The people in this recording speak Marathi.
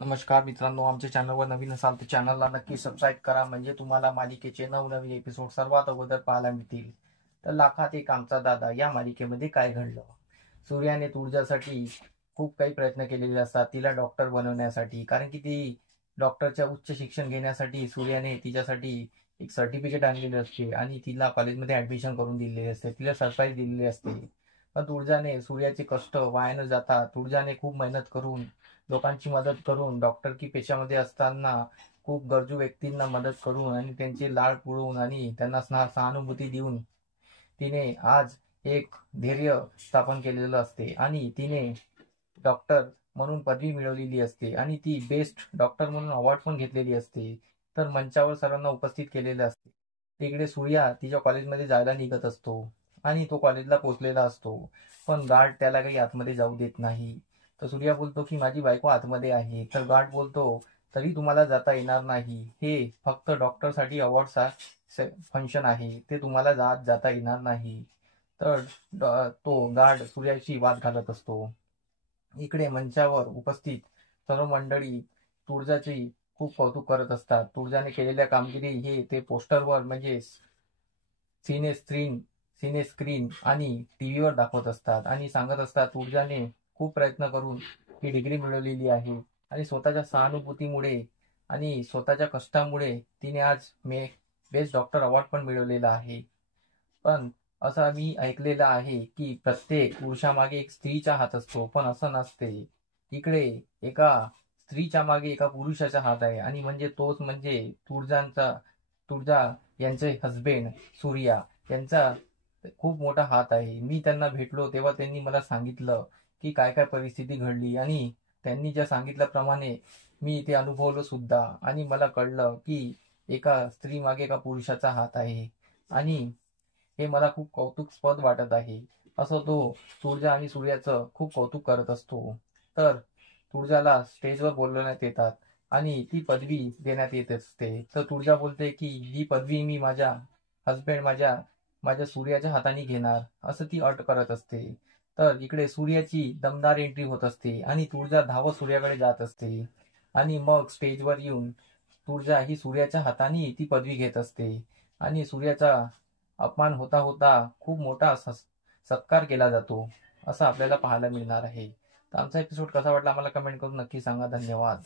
नमस्कार मित्रांनो, आमच्या चॅनलवर नवीन असाल तर चॅनलला नक्की सबस्क्राईब करा, म्हणजे तुम्हाला मालिकेचे नवनवीन एपिसोड सर्वात अगोदर पाहायला मिळतील. तर लाखात एक आमचा दादा या मालिकेमध्ये काय घडलं. सूर्याने तुळजासाठी खूप काही प्रयत्न केलेले असतात, तिला डॉक्टर बनवण्यासाठी. कारण की ती डॉक्टरच्या उच्च शिक्षण घेण्यासाठी सूर्याने तिच्यासाठी एक सर्टिफिकेट आणलेले असते आणि तिला कॉलेजमध्ये ऍडमिशन करून दिलेली असते, तिला सरप्राईज दिलेली असते. पण तुळजाने सूर्याचे कष्ट वाया न जाता तुळजाने खूप मेहनत करून लोकांची मदत करून डॉक्टर की पेशामध्ये असताना खूप गरजू व्यक्तींना मदत करून आणि त्यांचे लाड पुरवून आणि त्यांना सहानुभूती देऊन तिने आज एक धैर्य स्थापन केलेलं असते आणि तिने डॉक्टर म्हणून पदवी मिळवलेली असते आणि ती बेस्ट डॉक्टर म्हणून अवॉर्ड पण घेतलेली असते. तर मंचावर सर्वांना उपस्थित केलेले असते. तिकडे सूर्या तिच्या कॉलेजमध्ये जायला निघत असतो आणि तो कॉलेजला पोहोचलेला असतो, पण गार्ड त्याला काही आतमध्ये जाऊ देत नाही. तर सूर्या बोलतो की माझी बायको आतमध्ये आहे. तर गार्ड बोलतो तरी तुम्हाला जाता येणार नाही, हे फक्त डॉक्टरसाठी अवॉर्डचा फंक्शन आहे, ते तुम्हाला जाता येणार नाही. तर तो गार्ड सूर्याशी वाद घालत असतो. इकडे मंचावर उपस्थित सर्व मंडळी तुळजाची खूप कौतुक करत असतात. तुळजाने केलेल्या कामगिरी हे ते पोस्टरवर म्हणजे सिने स्क्रीन आणि टीव्हीवर दाखवत असतात आणि सांगत असतात तुळजाने खूप प्रयत्न करून ही डिग्री मिळवलेली आहे आणि स्वतःच्या सहानुभूतीमुळे आणि स्वतःच्या कष्टामुळे तिने आज बेस्ट डॉक्टर अवॉर्ड पण मिळवलेला आहे. पण असं मी ऐकलेलं आहे की प्रत्येक पुरुषामागे एक स्त्रीचा हात असतो, पण असं नसते. इकडे एका स्त्रीच्या मागे एका पुरुषाचा हात आहे आणि म्हणजे तोच म्हणजे तुळजा यांचे हसबेंड सूर्या यांचा खूप मोठा हात आहे. मी त्यांना भेटलो तेव्हा त्यांनी मला सांगितलं की काय काय परिस्थिती घडली आणि त्यांनी ज्या सांगितल्याप्रमाणे मी ते अनुभवलं सुद्धा आणि मला कळलं की एका स्त्री मागे एका पुरुषाचा हात आहे आणि हे मला खूप कौतुकस्पद वाटत आहे. असं तो तुळजा आणि सूर्याचं खूप कौतुक करत असतो. तर तुळजाला स्टेजवर बोलवण्यात येतात आणि ती पदवी देण्यात येत असते. तर तुळजा बोलते की ही पदवी मी माझ्या हसबेंड माझ्या माझ्या सूर्याच्या हाताने घेणार, असं ती अट करत असते. तर इकडे सूर्याची दमदार एंट्री होत असते आणि तुळजा धावत सूर्याकडे जात असते आणि मग स्टेजवर येऊन तुळजा ही सूर्याच्या हाताने ती पदवी घेत असते आणि सूर्याचा अपमान होता होता खूप मोठा सत्कार केला जातो, असं आपल्याला पाहायला मिळणार आहे. तर आमचा एपिसोड कसा वाटला आम्हाला कमेंट करून नक्की सांगा. धन्यवाद.